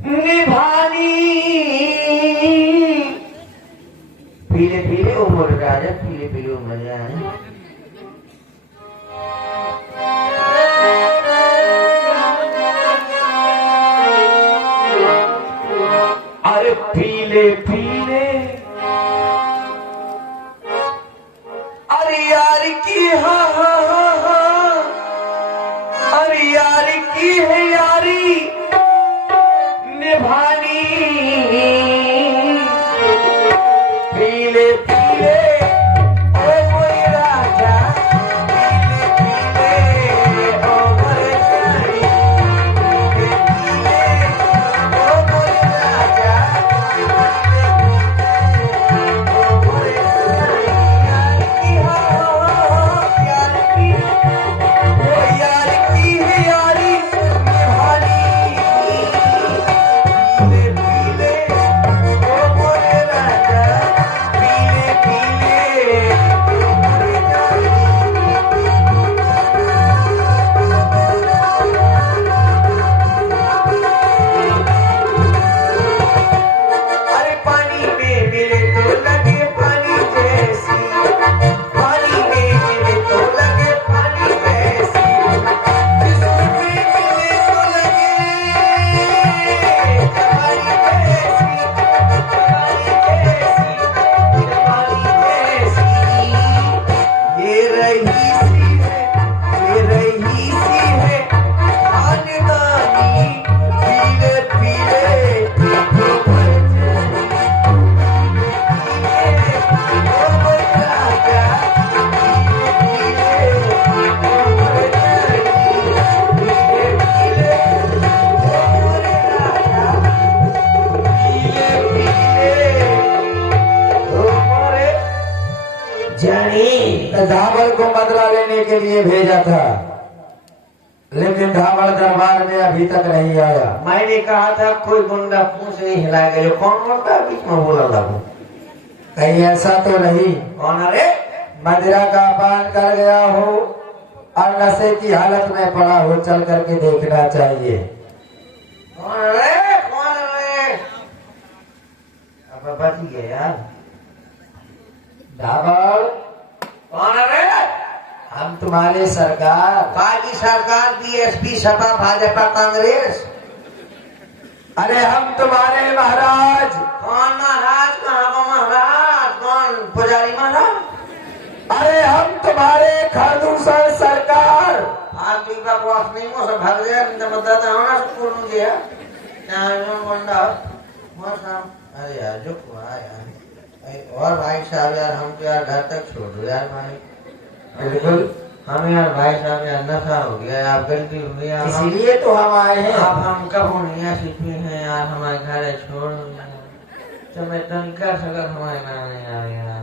निभानी, पीले पीले उम्र राजा, पीले पीले उम्र जाए। अरे पीले पीले अरे यार की हाँ हाँ हाँ हाँ, अरे यार की है यारी निभानी, पीले पीले ओ मोरे राजा, पीले पीले ओ मोरे रानी, पीले पीले ओ मोरे राजा, ओ मोरे रानी। यार की हाँ यार की, ओ यार की है यारी निभानी, पीले पीले ओ मोरे राजा, पीले पीले ओ मोरे रानी। अरे पानी में मिले तो लगे पानी जैसी, पानी में मिले तो लगे पानी जैसी, जिस्म में मिले तो लगे जवानी जैसी, जवानी जैसी, जवानी जैसी। ये रही सी है, ये रही सी है खानदानी, पीले पीले ओ मर्दानी, पीले ओ मर्दाना, पीले पीले ओ मर्दानी, पीले पीले ओ मर्दाना, पीले पीले ओ मर्दानी। धावल को बदला लेने के लिए भेजा था, लेकिन धावल दरबार में अभी तक नहीं आया। मैंने कहा था कोई गुंडा पूछ नहीं हिलाएगा, जो कौन बोलता है बीच में बोला था वो? कहीं ऐसा तो नहीं कौन? अरे मदिरा का पान कर गया हो और नशे की हालत में पड़ा हो, चल करके देखना चाहिए। कौन? अरे कौन? अरे अब बच गया यार। धावल, कौन? अरे हम तुम्हारे सरकार। काली सरकार, बीएसपी, सपा, भाजपा, कांग्रेस। अरे हम तुम्हारे महाराज। कौन महाराज? कहाँ का महाराज? कौन पुजारी महाराज? अरे हम तुम्हारे खरदूषण सरकार। फालतू की बकवास नहीं, मुझसे भाग गया नहीं बताता हूँ ना स्कूल में गया यहाँ जो बंदा मौसम। अरे यार जो हुआ यार, और भाई साहब यार हमको यार घर तक छोड़ दो यार भाई। बिल्कुल, हम यार भाई साहब यार नशा हो गया यार, गलती हो गई यार, इसीलिए तो हम आए हैं। अब हम कब नहीं ऐसी पी हैं यार, हमारे घर है छोड़ तो मैं तो नहीं कर सका हमारे घर यार।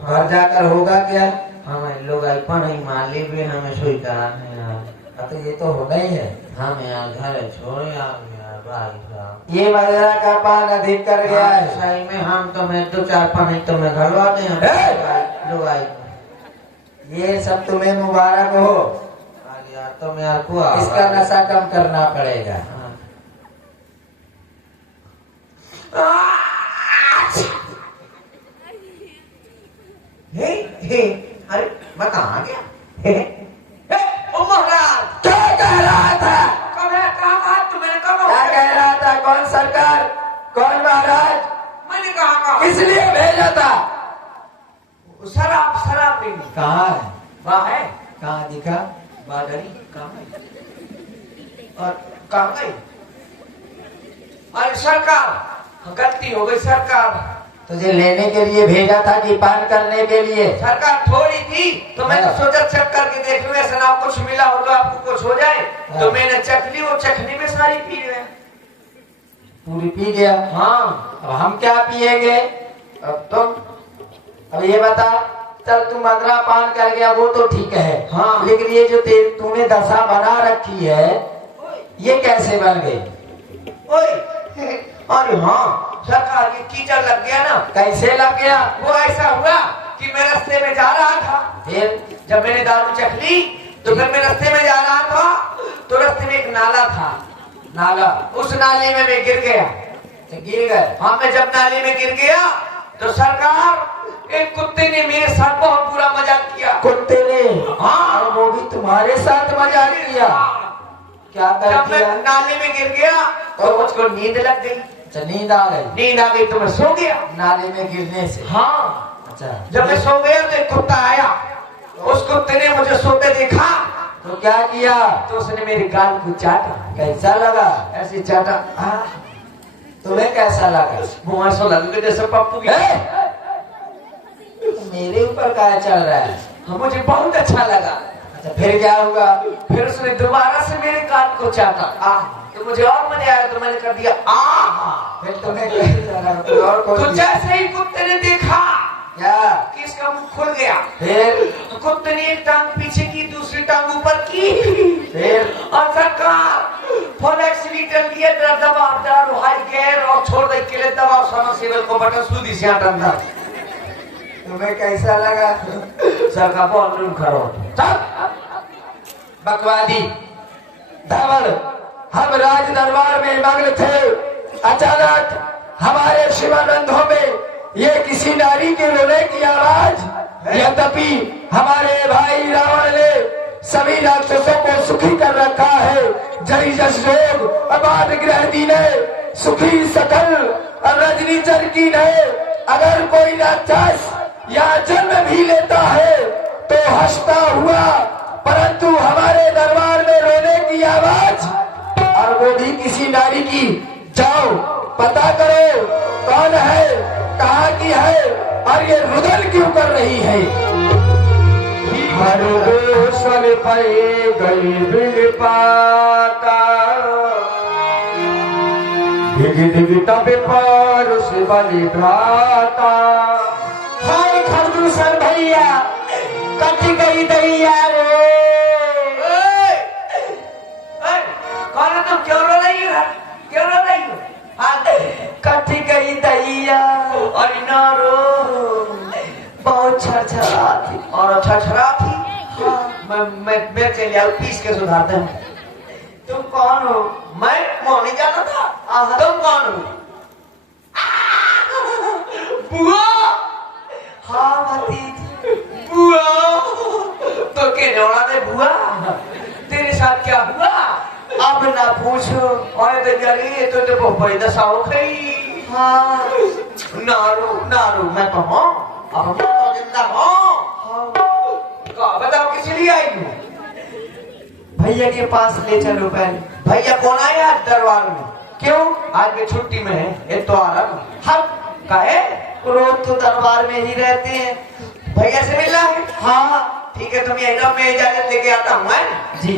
घर जाकर होगा क्या? हमें लोग अपन ही मान ली भी हमें स्वीकार है यार। तो ये तो होना ही है। हम यार घर छोड़ यार भाई साहब, ये मदिरा का पान अधिक कर गया है। सही में हम तो मैं 2-4 पानी तो मैं घरवाते हैं लोग आई। ये सब तुम्हें मुबारक हो। यार तो मैं यार को इसका नशा कम करना पड़ेगा। अरे मैं कहाँ गया? ओ महाराज क्या कह रहा था? क्या कह रहा था? कौन सरकार, कौन महाराज? मैंने कहा किस लिए भेजा था? शराब शराब पीनी। कहाँ है? वहाँ है। कहाँ दिखा? बादरी कहाँ गई? और कहाँ गई? अरे सरकार गलती हो गई सरकार। तुझे लेने के लिए भेजा था कि पान करने के लिए? सरकार थोड़ी थी तो मैंने सोचा चेक करके देख लूं, ऐसा ना कुछ मिला हो तो आपको कुछ हो जाए, तो मैंने चख ली, वो चखनी में सारी पी गए। पूरी पी गया? हाँ। अब हम क्या पिएंगे? अब तुम अब ये बता, चल तू मदरा पान कर गया वो तो ठीक है, हाँ। लेकिन ये जो तूने दशा बना रखी है ये कैसे बन गई? ओए अरे हाँ सरकार ये कीचड़ लग गया ना। कैसे लग गया? वो ऐसा हुआ कि मैं रास्ते में जा रहा था, फिर जब मैंने दारू चख ली तो फिर मैं रास्ते में जा रहा था तो रास्ते में एक नाला था। नाला, उस नाले में मैं गिर गया। तो गिर गए। हाँ मैं जब नाले में गिर गया तो सरकार एक कुत्ते ने मेरे साथ बहुत बुरा मजाक किया। कुत्ते ने? हाँ। और वो भी तुम्हारे साथ मजाक किया? क्या कर जब मैं दिया? नाले में गिर गया तो मुझको नींद लग गई। अच्छा नींद आ गई? नींद आ गई तो मैं सो गया नाले में गिरने से? हाँ। अच्छा जब मैं सो गया तो एक कुत्ता आया, उस कुत्ते ने मुझे सोते देखा तो क्या किया? तो उसने मेरे गाल को चाटा। कैसा लगा? ऐसे चाटा। तुम्हें कैसा लगा? वो ऐसा लग जैसे पप्पू की। मेरे ऊपर क्या चल रहा है? मुझे बहुत अच्छा लगा। अच्छा फिर क्या हुआ? फिर उसने दोबारा से मेरे कान को चाटा। तो मुझे और मजा आया तो मैंने कर दिया फिर तुम्हें कैसा लगा? कोई और तो कोई? जैसे ही कुत्ते ने देखा क्या? कि इसका मुंह खुल गया, फिर? तो कुत्ते ने एक टांग पीछे की, दूसरी टांग ऊपर की। फिर? और सरकार फुल एक्सीटर लिए दबाव डाल हाई गियर और छोड़ दे के लिए दबाव समरसेबल को बटन सूदी से अंदर। तुम्हें कैसा लगा? सरकार बहुत रूम खड़ो। बकवादी धवल, हम राज दरबार में मग्न थे, अचानक हमारे शिवानंदों में ये किसी नारी के रोने की आवाज। यद्यपि हमारे भाई रावण ने सभी राक्षसों को सुखी कर रखा है, जरी जस योग अबाध गृहदी ने सुखी सकल रजनी चर की ने। अगर कोई राक्षस या जन्म भी लेता है तो हंसता हुआ, परंतु हमारे दरबार में रोने की आवाज, और वो भी किसी नारी की। जाओ पता करो कौन है, कहाँ की है, और ये रुदन क्यों कर रही है। हर गोसल पे गई बिल पाता, दिग दिग तब पर से बलि भ्राता। हाय खरदूषण भैया, कट गई दैया रे। कौन है तुम? क्यों रो रही हो? क्यों रो रही हो? कट गई दैया। और ना रो, बहुत छरछरा थी। और अच्छा छरा थी। मैं चले आओ पीस के सुधारते हैं। तुम कौन हो? मैं मोनी जाना था। तुम कौन हो? बुआ। हाँ भतीजी। बुआ तो के जोड़ा दे बुआ, तेरे साथ क्या हुआ? अब ना पूछो। और तो जरी तो बहुत बड़ी दशा हो गई। हाँ नारू मैं तो हूँ, अब मैं तो जिंदा हूँ। बताओ किस लिए आई हूँ? भैया के पास ले चलो पहले। भैया कौन आया आज दरबार में? क्यों? आज भी छुट्टी में है, ये तो आराम हम काहे? रोज तो दरबार में ही रहते हैं। भैया से मिलना है? हाँ ठीक है, तुम यही रहो, मैं इजाजत लेके आता हूँ। मैं जी।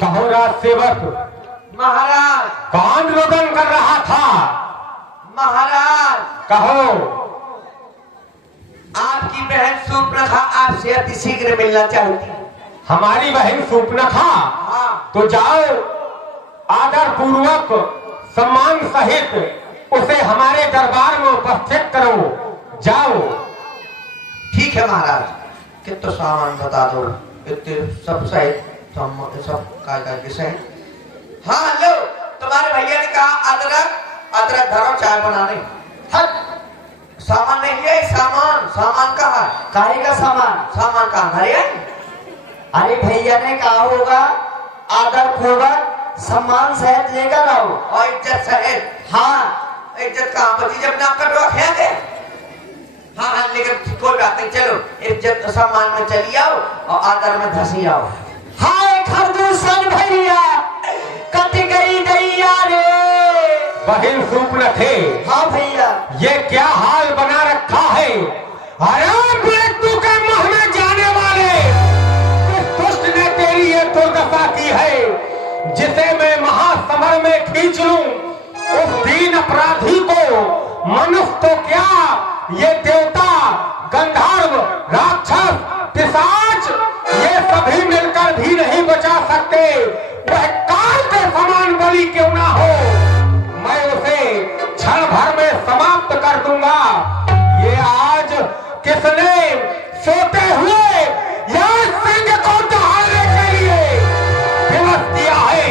कहो राज सेवक, महाराज। कौन रोदन कर रहा था? महाराज कहो। आपकी बहन सूर्पनखा आपसे अति शीघ्र मिलना चाहती है। हमारी बहन सूर्पनखा? हाँ। तो जाओ आदर पूर्वक सम्मान सहित उसे हमारे दरबार में उपस्थित करो। जाओ। ठीक है महाराज, कितना सामान बता दो, इतने सब सही सब काय के सही। हाँ लो, तुम्हारे भैया ने कहा अदरक धरो चाय बनाने। हट, सामान नहीं है, सामान कहाँ है? काहे का सामान? सामान कहाँ घर है? अरे भैया ने कहा होगा आदर पूर्वक सम्मान सहित लेकर आओ। और इज्जत सहित? हाँ। इज्जत कहाँ बची जब ना कटवा खेगे? हाँ लेकिन कोई बात नहीं, चलो इज्जत सम्मान में चली आओ और आदर में धसी आओ। हाय खरदूषण भैया, कट गई दैया रे। बहन सूर्पनखे। हाँ भैया। ये क्या हाल बना रखा है? अरे मृत्यु के मुंह में जाने वाले इस दुष्ट ने तेरी ये दुर्दशा की है, जिसे मैं महासमर में खींच लूं। उस दीन अपराधी को मनुष्य तो क्या, ये देवता, गंधर्व, किसने सोते हुए या सिंह को दहाड़ने के लिए दिवस दिया है?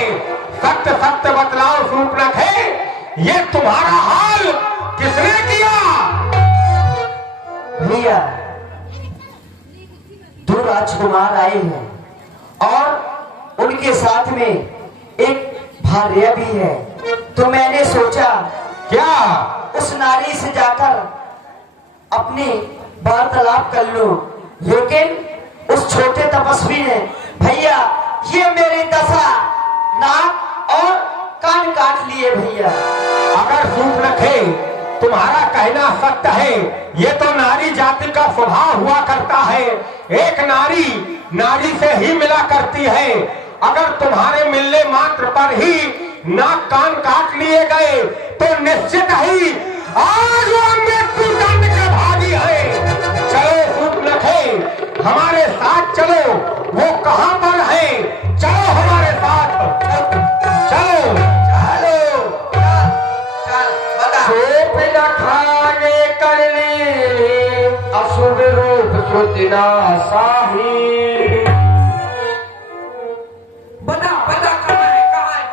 सत्य सत्य बतलाओ शूर्पणखे, ये तुम्हारा हाल किसने किया? भैया, दो राजकुमार आए हैं और उनके साथ में एक भार्या भी है। तो मैंने सोचा क्या उस नारी से जाकर अपनी वार्तालाप कर लूं, लेकिन उस छोटे तपस्वी ने भैया ये मेरी दशा नाक और कान काट लिए। भैया अगर शूर्पणखे तुम्हारा कहना सत्य है, ये तो नारी जाति का स्वभाव हुआ करता है। एक नारी नारी से ही मिला करती है। अगर तुम्हारे मिलने मात्र पर ही नाक कान काट लिए गए तो निश्चित ही आज वो मृत्युदंड के भागी है। चलो शूर्पणखे, हमारे साथ चलो। वो कहाँ पर है? चलो हमारे साथ, चलो चलो। सोप न खाने कर ली अशुभ रूप सुदिना साही। बता बता कहाँ है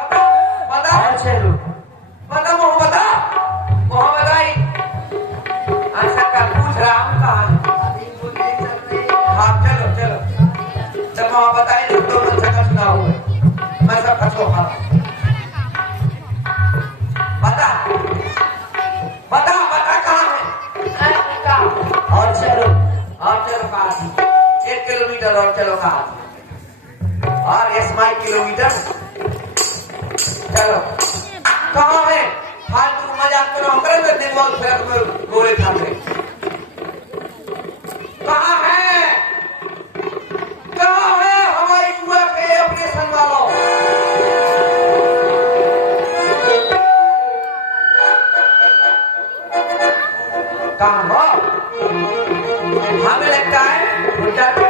बता बता बता मोहम्मद मोहम्मद आई ऐसा कर पूछ रहा हूँ कहाँ है? हाँ चलो चलो जब मोहम्मद आई तो तुम अच्छा का सुना हुआ मैं सब खचो खा बता बता बता कहाँ है? और चलो कहाँ? 1 किलोमीटर और चलो कहाँ? और स्माइल किलोमीटर चलो कहाँ है? फालतू मजाक करो करे तो दिन बहुत फिर तुम्हें गोले खाते। कहाँ है हमारी बुआ के अपने संग वालों? कहाँ हो? हमें लगता है वो डर के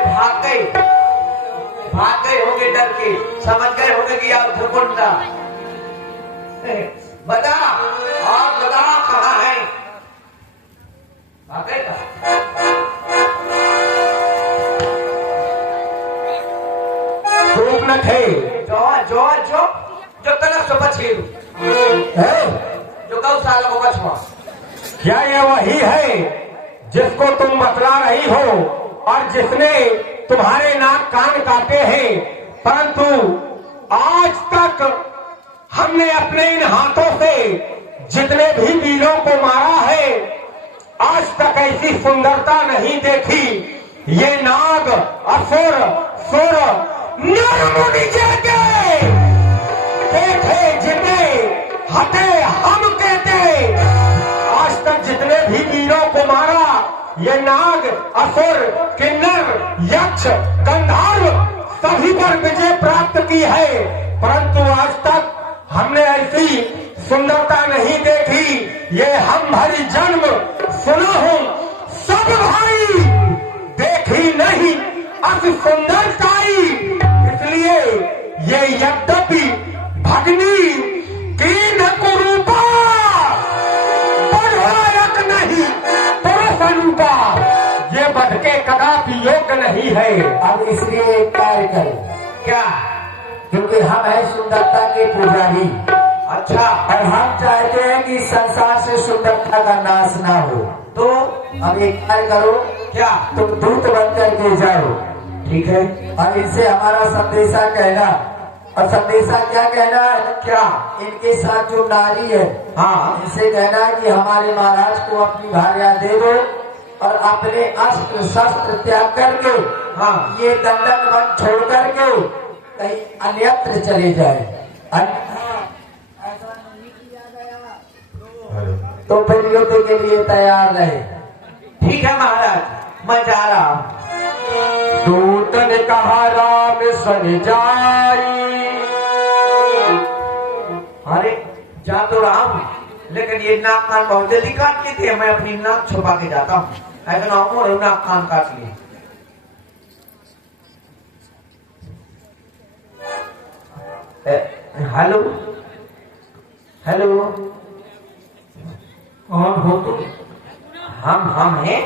भाग गए होंगे डर के, समझ गए होंगे कि आप धरकुंडा। बता और बता कहाँ है? भागेगा शूर्पणखे जो तलक से बचेरू जो गौशाला को बचवा। क्या ये वही है जिसको तुम बतला रही हो और जिसने तुम्हारे नाक कान काटे हैं? परंतु आज तक हमने अपने इन हाथों से जितने भी वीरों को मारा है, आज तक ऐसी सुंदरता नहीं देखी। ये नाग असुर सुर नर मुनि जैसे थे जिन्हें हटे हम कहते। आज तक जितने भी वीरों को मारा, ये नाग असुर किन्नर यक्ष गंधर्व सभी पर विजय प्राप्त की है। परंतु आज तक हमने ऐसी सुंदरता नहीं देखी। ये हम भरी जन्म सुना हूँ सब भाई देखी नहीं अति सुंदरताई। इसलिए ये यद्यपि भगनी कीन कुरूपा पढ़ायक नहीं पुरुषनुपा, ये बध के कदापि योग्य नहीं है। अब इसलिए एक कार्य करें क्या? क्योंकि हम है सुंदरता के पुजारी। अच्छा और हम चाहते हैं कि संसार से सुंदरता का नाश ना हो। तो अब एक कार्य करो, क्या? तुम दूत बन करके जाओ, ठीक है। और इनसे हमारा संदेशा कहना। और संदेशा क्या कहना है? क्या? इनके साथ जो नारी है, हाँ इनसे कहना है कि हमारे महाराज को अपनी भार्या दे दो और अपने अस्त्र शस्त्र त्याग करके हाँ ये दंडन वन छोड़ करके कहीं अन्यत्र चले जाए। तो फिर युद्ध के लिए तैयार रहे। ठीक है महाराज, मैं जा रहा हूँ। दूत ने कहा राम सन जाई। अरे जा तो रहा हूँ, लेकिन ये नाक कान बहुत जल्दी काट के थे। मैं अपनी नाक छुपा के जाता हूँ। ऐसा और नाक कान काट लिए। हेलो हेलो, कौन हो तुम? हम हैं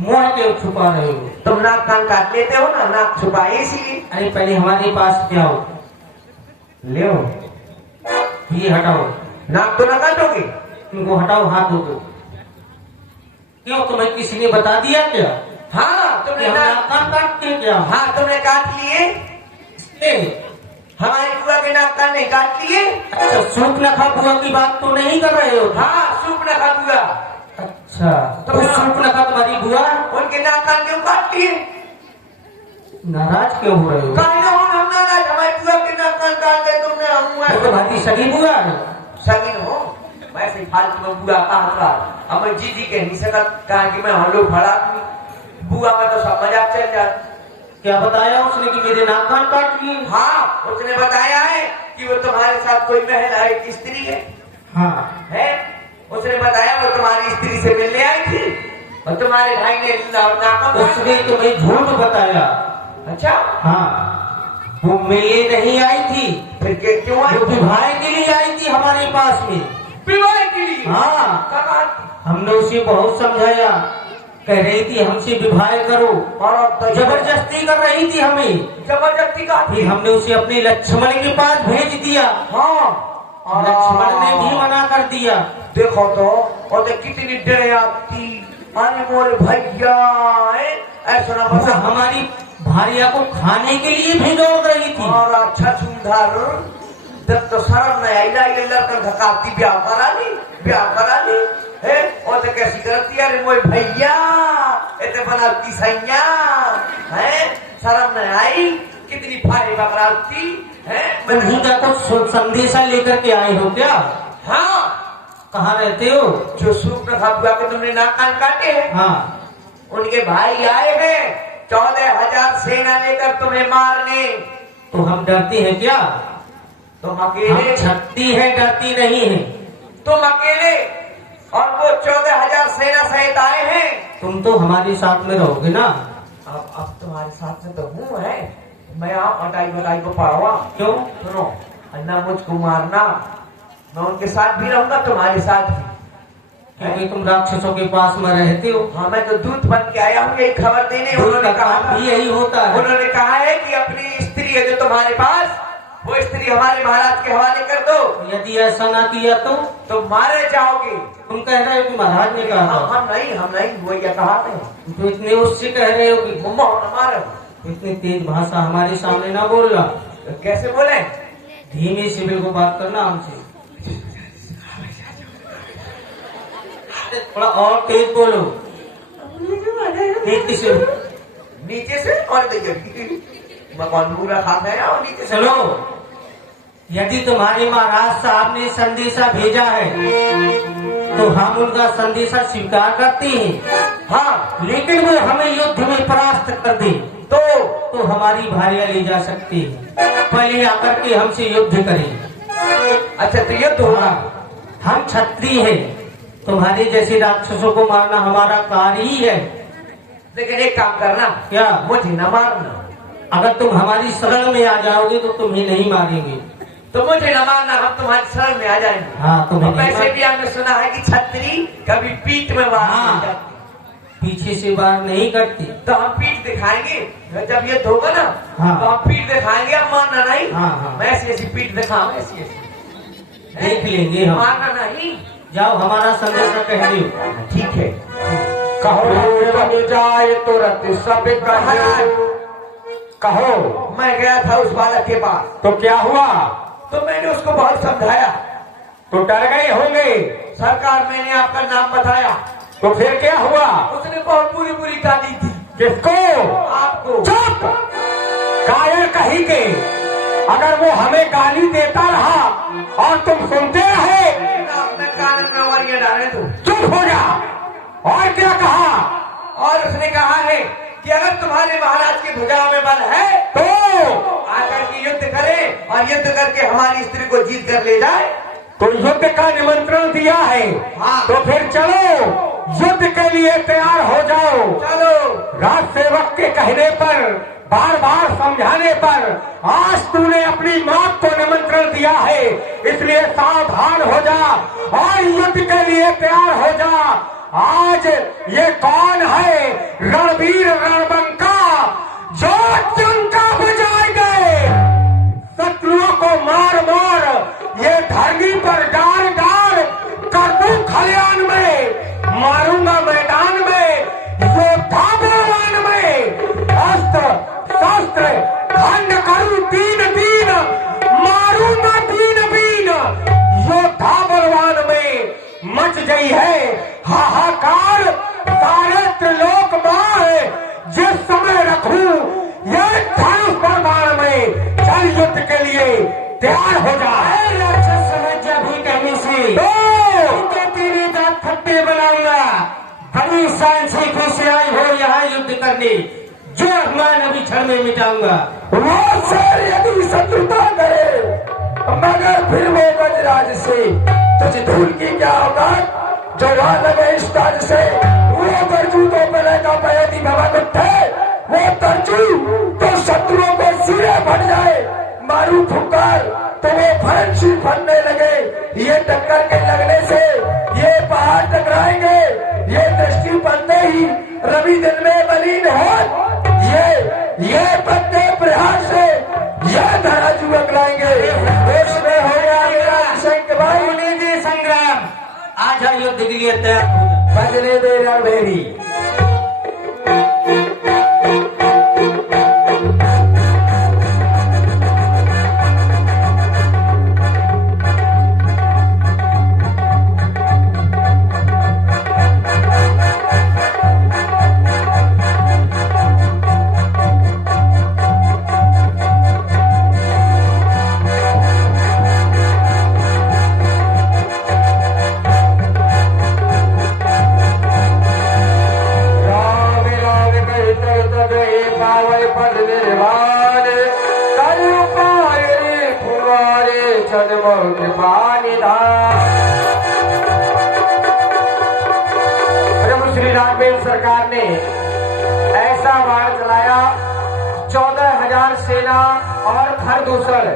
मुंह क्यों छुपा रहे हो? तुम नाक कान काट लेते हो ना, नाक छुपाए इसीलिए। अरे पहले हमारे पास क्या हो, ले ये हटाओ, नाक तो ना काटोगे। इनको हटाओ, हाथ धो दो। क्यों, तुम्हें किसी ने बता दिया क्या? हाँ तुमने नाक कान काटते हैं क्या? हाँ तुमने काट लिए, हमारी बुआ के नाक कान नहीं काट लिए। अच्छा, सूप नखा बुआ की बात तो नहीं कर रहे हो? हाँ सूप ना खा बुआ। अच्छा, तो सूप नखा तुम्हारी बुआ उनके नाक कान क्यों काट लिए? नाराज क्यों हो रहे हो? काहे ना हो, हम नाराज, हमारी बुआ के नाक कान काट दे तुमने। तो तुम्हारी सगी बुआ है? सगी हो, वैसे ही फालतू में बुआ कहा था। अब मैं जी कह नहीं सकता, कहा कि मैं हलो भड़ा बुआ में तो सब मजाक चल जाता। क्या बताया उसने कि मेरे नाक कान काट लिए? हाँ उसने बताया है कि वो तुम्हारे साथ कोई महिला एक स्त्री है। हाँ है, उसने बताया वो तुम्हारी स्त्री से मिलने आई थी और तुम्हारे भाई ने नाक उसने तुम्हें झूठ बताया। अच्छा हाँ, वो मिलने नहीं आई थी, फिर क्यों आई? वो विवाह के लिए आई थी हमारे पास में। विवाह के लिए? हाँ, हमने उसे बहुत समझाया, कह रही थी हमसे विवाह करो, और जबरदस्ती कर रही थी हमें। जबरदस्ती का? फिर हमने उसे अपने लक्ष्मण के पास भेज दिया। हाँ, लक्ष्मण ने भी मना कर दिया। देखो तो, और तो कितनी डर आती। अरे मोरे भैया, ऐसा ना बता। हमारी भारिया को खाने के लिए भी दौड़ रही थी। और अच्छा सुंदर, जब तो शर्म नहीं आई ना, ये लड़कन धकाती ब्याह करा ली है। और तो कैसी करती है? अरे मोरे भैया, इतने बनाती सैया है, शर्म नहीं आई? कितनी भारी बकराती है। उन्हीं का कुछ संदेशा लेकर के आए हो क्या? हाँ, कहाँ रहते हो? जो सूप न खा बुआ के तुमने नाक कान काटे हैं, हाँ, उनके भाई आए हैं 14,000 सेना लेकर तुम्हें मारने। तो हम डरते हैं क्या? तुम हम अकेले, छत्ती है, डरती नहीं है। तुम अकेले और वो 14,000 सेना सहित आए हैं। तुम तो हमारे साथ में रहोगे ना? अब तुम्हारे साथ में तो हूँ है, मैं आप अटाई को पढ़ावा। क्यों? सुनो, अन्ना मुझको मारना, मैं उनके साथ भी रहूंगा, तुम्हारे साथ भी। क्योंकि तुम राक्षसों के पास में रहते हो। हाँ, मैं तो दूत बन के आया हूँ यही खबर देने। दूत उन्होंने का कहा काम भी यही होता है। उन्होंने कहा है कि अपनी स्त्री है जो तुम्हारे पास, वो स्त्री हमारे महाराज के हवाले कर दो। यदि ऐसा ना किया तो मारे जाओगे। तुम कह रहे हो कि महाराज ने कहा था। हम नहीं, वो ये कहा नहीं। तो इतने उससे कह रहे हो कि मुम्मा मारो। इतनी तेज भाषा हमारे सामने ना बोलना। तो कैसे बोले? धीमे से बिल्कुल बात करना हमसे। थोड़ा और तेज बोलो। नीचे से, नीचे से और भगवान पूरा खाता है और नीचे से। चलो, यदि तुम्हारे महाराज साहब ने संदेशा भेजा है तो हम उनका संदेशा स्वीकार करते हैं। हाँ, लेकिन वो हमें युद्ध में परास्त कर दे तो हमारी भारिया ले जा सकती है। पहले आकर के हमसे युद्ध करें। अच्छा, तो युद्ध होगा। हम क्षत्रिय हैं, तुम्हारे जैसे राक्षसों को मारना हमारा कार्य ही है। लेकिन एक काम करना, क्या? मुझे न मारना। अगर तुम हमारी शरण में आ जाओगे तो तुम्हें नहीं मारेंगे। तो मुझे न मारना, हम तुम्हारी शरण में आ जाएंगे। हाँ, तुम्हें वैसे भी हमने सुना है कि छतरी कभी पीठ में वार नहीं करती। पीछे से वार नहीं करती। तो हम पीठ दिखाएंगे जब ये होगा ना। हाँ। तो हम पीठ दिखाएंगे, अब मारना नहीं। हाँ। मैं ऐसी पीठ दिखाऊं, ऐसी देख लेंगे हम। मारना नहीं। जाओ, हमारा संदेशा कह दियो। ठीक है। कहो जाए तुरंत सब कहो। मैं गया था उस बालक के पास, तो क्या हुआ? तो मैंने उसको बहुत समझाया। तो डर गए होंगे। सरकार, मैंने आपका नाम बताया, तो फिर क्या हुआ? उसने बहुत बुरी गाली दी। किसको? आपको। चुप! कायर कहीं के, अगर वो हमें गाली देता रहा और तुम सुनते रहे, अपने कान में वरिया डाले तो चुप हो जा। और क्या कहा? और उसने कहा है कि अगर तुम्हारे महाराज की भुजा में बल है तो आकर के युद्ध करे और युद्ध करके हमारी स्त्री को जीत कर ले जाए। तो युद्ध का निमंत्रण दिया है। हाँ। तो फिर चलो, युद्ध के लिए तैयार हो जाओ। चलो। राज सेवक के कहने पर, बार बार समझाने पर आज तूने अपनी मौत को निमंत्रण दिया है, इसलिए सावधान हो जा और युद्ध के लिए तैयार हो जा। आज ये कौन है रणवीर रणबंका जो डंका बजाए गए शत्रुओं को मार मार ये धरनी पर डाल डाल कर दूं खलियान में मारूंगा मैदान में योद्धा बलवान में अस्त्र शस्त्र खंड करूं तीन तीन मारूंगा बीन बीन योद्धा बलवान में मच गई है हाहाकार सारे त्रिलोक माए जिस समय रखूं ये धनुष बलवान में चल युद्ध के लिए तैयार हो जाए राक्षस समझ भी कहने से तो तेरी दांत फट्टे बनाऊंगा बड़ी शान से खुशी आई हो यहाँ युद्ध करने जो अभिमान अभी क्षण में मिटाऊंगा वो शेर यदि शत्रुता करे मगर फिर वो गजराज से तुझे धूल की क्या होगा जो वहां लगे इस ताज से वो गर्जू तो पहलेगा पयदी भवन उठे वो तरजू तो शत्रुओं को सिरे फट जाए मारू फुकार तो वो फरंशी फटने लगे ये टक्कर के लगने से ये पहाड़ टकराएंगे ये दृष्टि पड़ते ही रवि दिन में मलिन हो ये पत्ते प्रहार से यह धराजू अगलाएंगे उसमें हो गया शंख भाई दे संग्राम आज युद्ध के लिए तैयार बजने दे रणभेरी श्री राघवेंद्र सरकार ने ऐसा वार चलाया 14,000 सेना और खरदूषण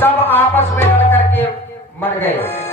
सब आपस में लड़ करके मर गए।